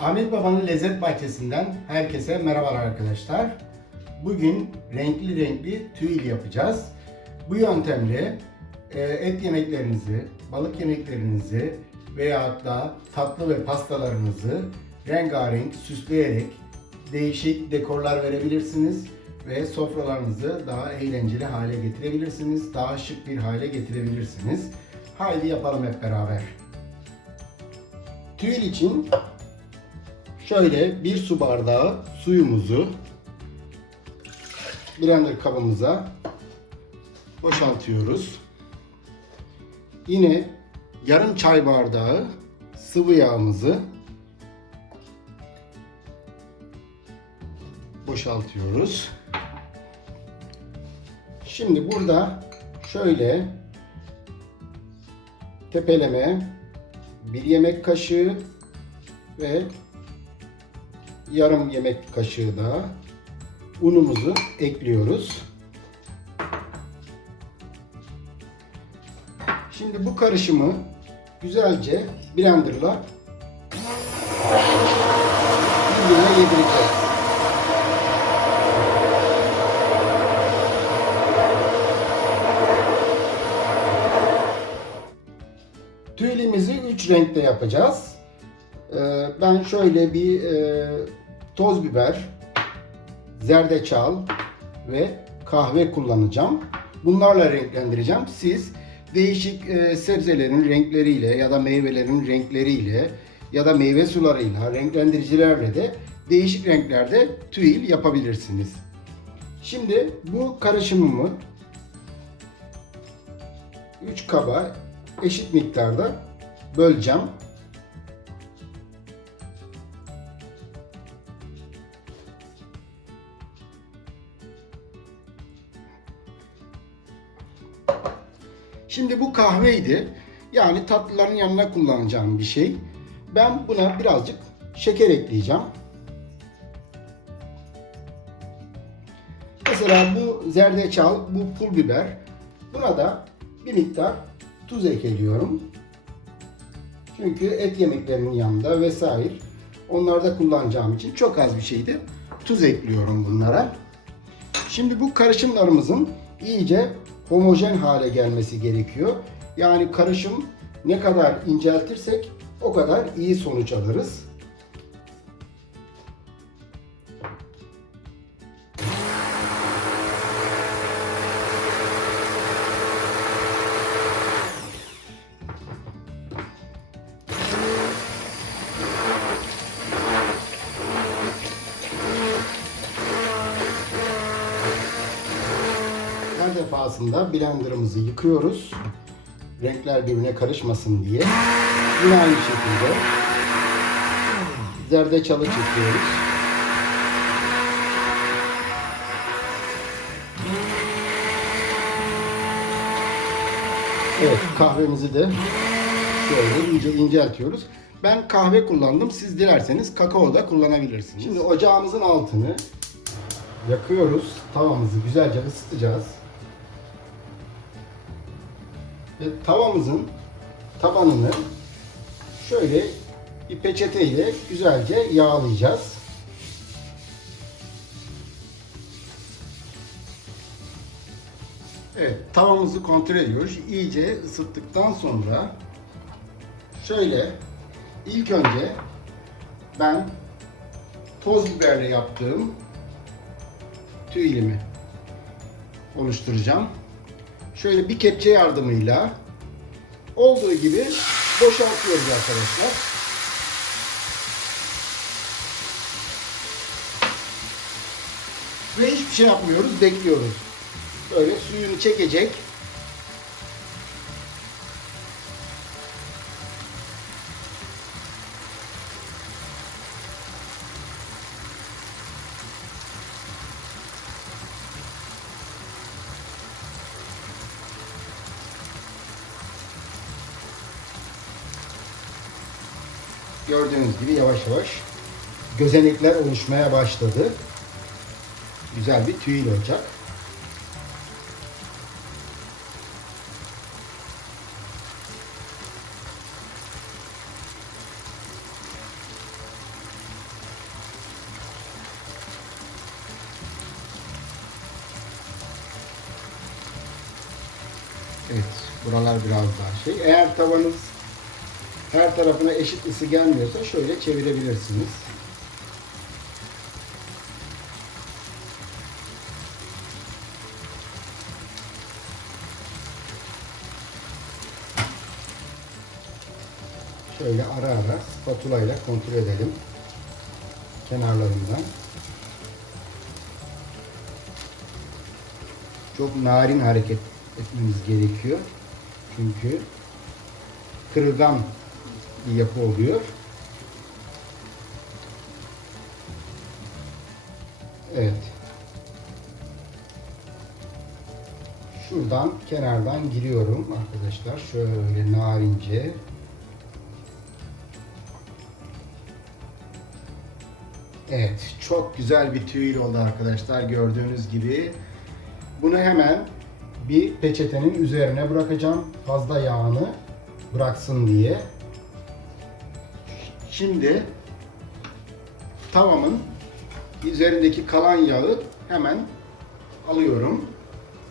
Ahmet Baba'nın Lezzet Bahçesi'nden herkese merhabalar arkadaşlar. Bugün renkli renkli tüyl yapacağız. Bu yöntemle e, et yemeklerinizi, balık yemeklerinizi veya da tatlı ve pastalarınızı rengarenk süsleyerek değişik dekorlar verebilirsiniz ve sofralarınızı daha eğlenceli hale getirebilirsiniz. Daha şık bir hale getirebilirsiniz. Haydi yapalım hep beraber. Tüyl için şöyle bir su bardağı suyumuzu blender kabımıza boşaltıyoruz. Yine yarım çay bardağı sıvı yağımızı boşaltıyoruz. Şimdi burada şöyle tepeleme bir yemek kaşığı ve yarım yemek kaşığı da unumuzu ekliyoruz. Şimdi bu karışımı güzelce blenderla birbirine yedireceğiz. Tüylimizi 3 renkte yapacağız. Ee, Ben şöyle bir e, toz biber, zerdeçal ve kahve kullanacağım. Bunlarla renklendireceğim. Siz değişik e, sebzelerin renkleriyle ya da meyvelerin renkleriyle ya da meyve sularıyla, renklendiricilerle de değişik renklerde tüyl yapabilirsiniz. Şimdi bu karışımımı 3 kaba eşit miktarda böleceğim. Şimdi bu kahveydi. Yani tatlıların yanına kullanacağım bir şey. Ben buna birazcık şeker ekleyeceğim. Mesela bu zerdeçal, bu pul biber. Buna da bir miktar tuz ekliyorum. Çünkü et yemeklerinin yanında vesaire onlarda kullanacağım için çok az bir şeydi. Tuz ekliyorum bunlara. Şimdi bu karışımlarımızın iyice homojen hale gelmesi gerekiyor. Yani karışım ne kadar inceltirsek o kadar iyi sonuç alırız. Her defasında blenderımızı yıkıyoruz. Renkler birbirine karışmasın diye. Yine aynı şekilde zerdeçalı çekiyoruz. Evet kahvemizi de şöyle iyice inceltiyoruz. Ben kahve kullandım. Siz dilerseniz kakao da kullanabilirsiniz. Şimdi ocağımızın altını yakıyoruz. Tavamızı güzelce ısıtacağız. Ve tavamızın tabanını şöyle bir peçeteyle güzelce yağlayacağız. Evet, tavamızı kontrol ediyoruz. İyice ısıttıktan sonra şöyle ilk önce ben toz biberle yaptığım tüylimi oluşturacağım. Şöyle bir kepçe yardımıyla olduğu gibi boşaltıyoruz arkadaşlar. Ve hiçbir şey yapmıyoruz, bekliyoruz. Böyle suyunu çekecek. Gördüğünüz gibi yavaş yavaş gözenekler oluşmaya başladı. Güzel bir tüyül olacak. Evet, buralar biraz daha şey. Eğer tavanız her tarafına eşit ısı gelmiyorsa şöyle çevirebilirsiniz. Şöyle ara ara spatula ile kontrol edelim kenarlarından. Çok narin hareket etmemiz gerekiyor. Çünkü kırılgan bir yapı oluyor. Evet. Şuradan kenardan giriyorum arkadaşlar. Şöyle narince. Evet, çok güzel bir tüyül oldu arkadaşlar gördüğünüz gibi. Bunu hemen bir peçetenin üzerine bırakacağım. Fazla yağını bıraksın diye. Şimdi tavamın üzerindeki kalan yağı hemen alıyorum.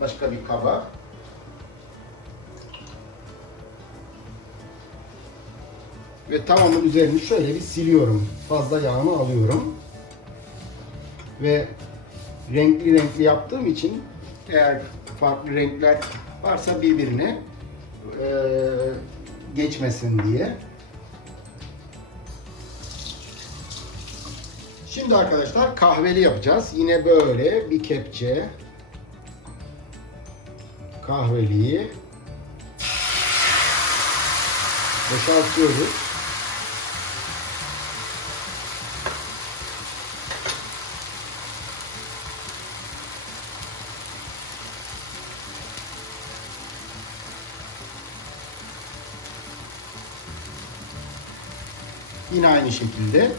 Başka bir kaba. Ve tavamın üzerini şöyle bir siliyorum. Fazla yağını alıyorum. Ve renkli renkli yaptığım için eğer farklı renkler varsa birbirine eee, geçmesin diye. Şimdi arkadaşlar kahveli yapacağız. Yine böyle bir kepçe kahveliyi boşaltıyoruz. Yine aynı şekilde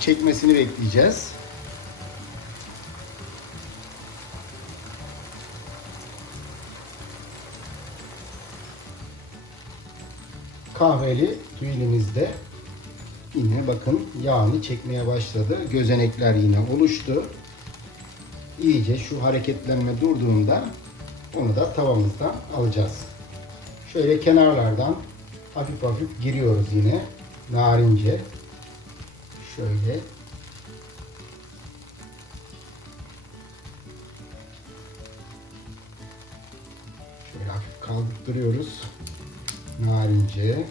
çekmesini bekleyeceğiz. Kahveli tüylimizde yine bakın yağını çekmeye başladı. Gözenekler yine oluştu. İyice şu hareketlenme durduğunda onu da tavamızdan alacağız. Şöyle kenarlardan hafif hafif giriyoruz yine narince. Şöyle Şöyle hafif kaldırıyoruz. Narince.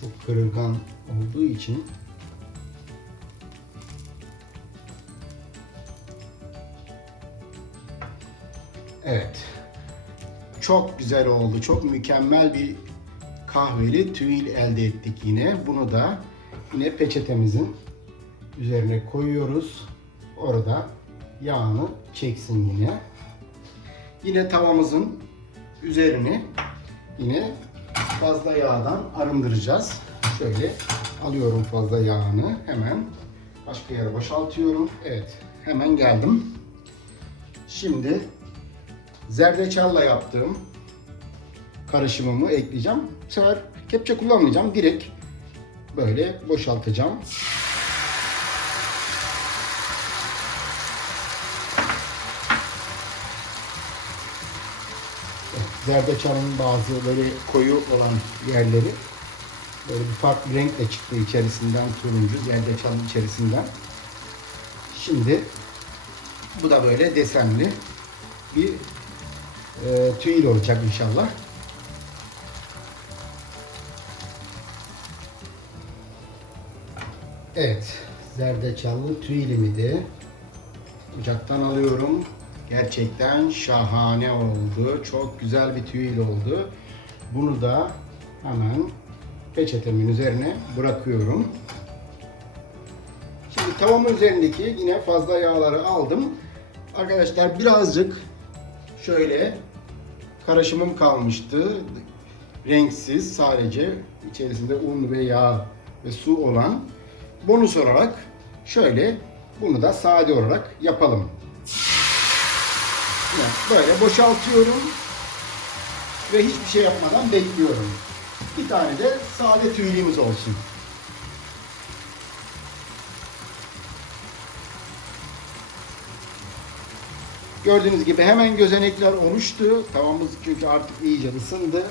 Çok kırılgan olduğu için Evet. Çok güzel oldu. Çok mükemmel bir kahveli tüyl elde ettik yine. Bunu da yine peçetemizin üzerine koyuyoruz. Orada yağını çeksin yine. Yine tavamızın üzerini yine fazla yağdan arındıracağız. Şöyle alıyorum fazla yağını hemen başka yere boşaltıyorum. Evet hemen geldim. Şimdi zerdeçalla yaptığım karışımımı ekleyeceğim. Bu sefer kepçe kullanmayacağım. Direkt böyle boşaltacağım. Zerdeçalın bazı böyle koyu olan yerleri böyle bir farklı renkle çıktı içerisinden turuncu zerdeçalın içerisinden. Şimdi bu da böyle desenli bir e, tüyl olacak inşallah. Evet, zerdeçallı tüylimi de ocaktan alıyorum. Gerçekten şahane oldu. Çok güzel bir tüyl oldu. Bunu da hemen peçetemin üzerine bırakıyorum. Şimdi tavamın üzerindeki yine fazla yağları aldım. Arkadaşlar birazcık şöyle karışımım kalmıştı. Renksiz sadece içerisinde un ve yağ ve su olan bonus olarak şöyle bunu da sade olarak yapalım. Yani böyle boşaltıyorum. ve hiçbir şey yapmadan bekliyorum. Bir tane de sade tüylüğümüz olsun. Gördüğünüz gibi hemen gözenekler oluştu. Tavamız çünkü artık iyice ısındı.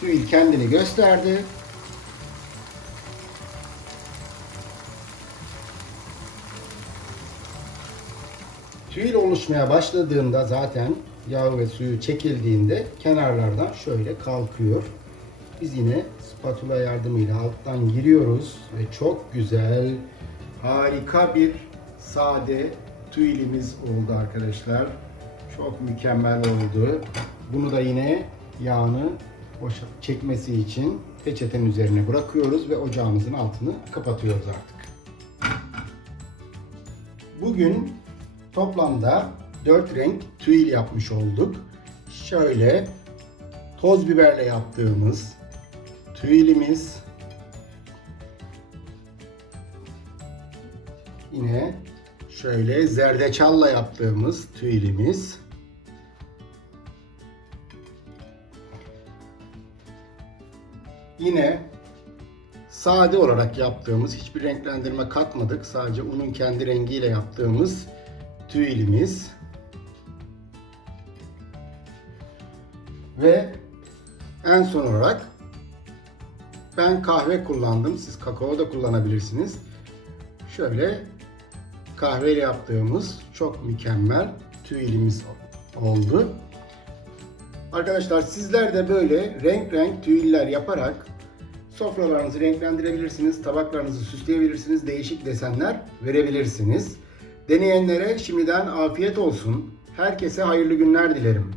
Tüy kendini gösterdi. Tüyl oluşmaya başladığında zaten yağ ve suyu çekildiğinde kenarlardan şöyle kalkıyor. Biz yine spatula yardımıyla alttan giriyoruz ve çok güzel, harika bir sade tüylimiz oldu arkadaşlar. Çok mükemmel oldu. Bunu da yine yağını boşa çekmesi için peçetenin üzerine bırakıyoruz ve ocağımızın altını kapatıyoruz artık. Bugün toplamda 4 renk tüyl yapmış olduk. Şöyle toz biberle yaptığımız tüylimiz yine şöyle zerdeçalla yaptığımız tüylimiz yine sade olarak yaptığımız hiçbir renklendirme katmadık. Sadece unun kendi rengiyle yaptığımız tüylimiz. Ve en son olarak ben kahve kullandım. Siz kakao da kullanabilirsiniz. Şöyle kahveyle yaptığımız çok mükemmel tüylimiz oldu. Arkadaşlar sizler de böyle renk renk tüyler yaparak sofralarınızı renklendirebilirsiniz, tabaklarınızı süsleyebilirsiniz, değişik desenler verebilirsiniz. Deneyenlere şimdiden afiyet olsun. Herkese hayırlı günler dilerim.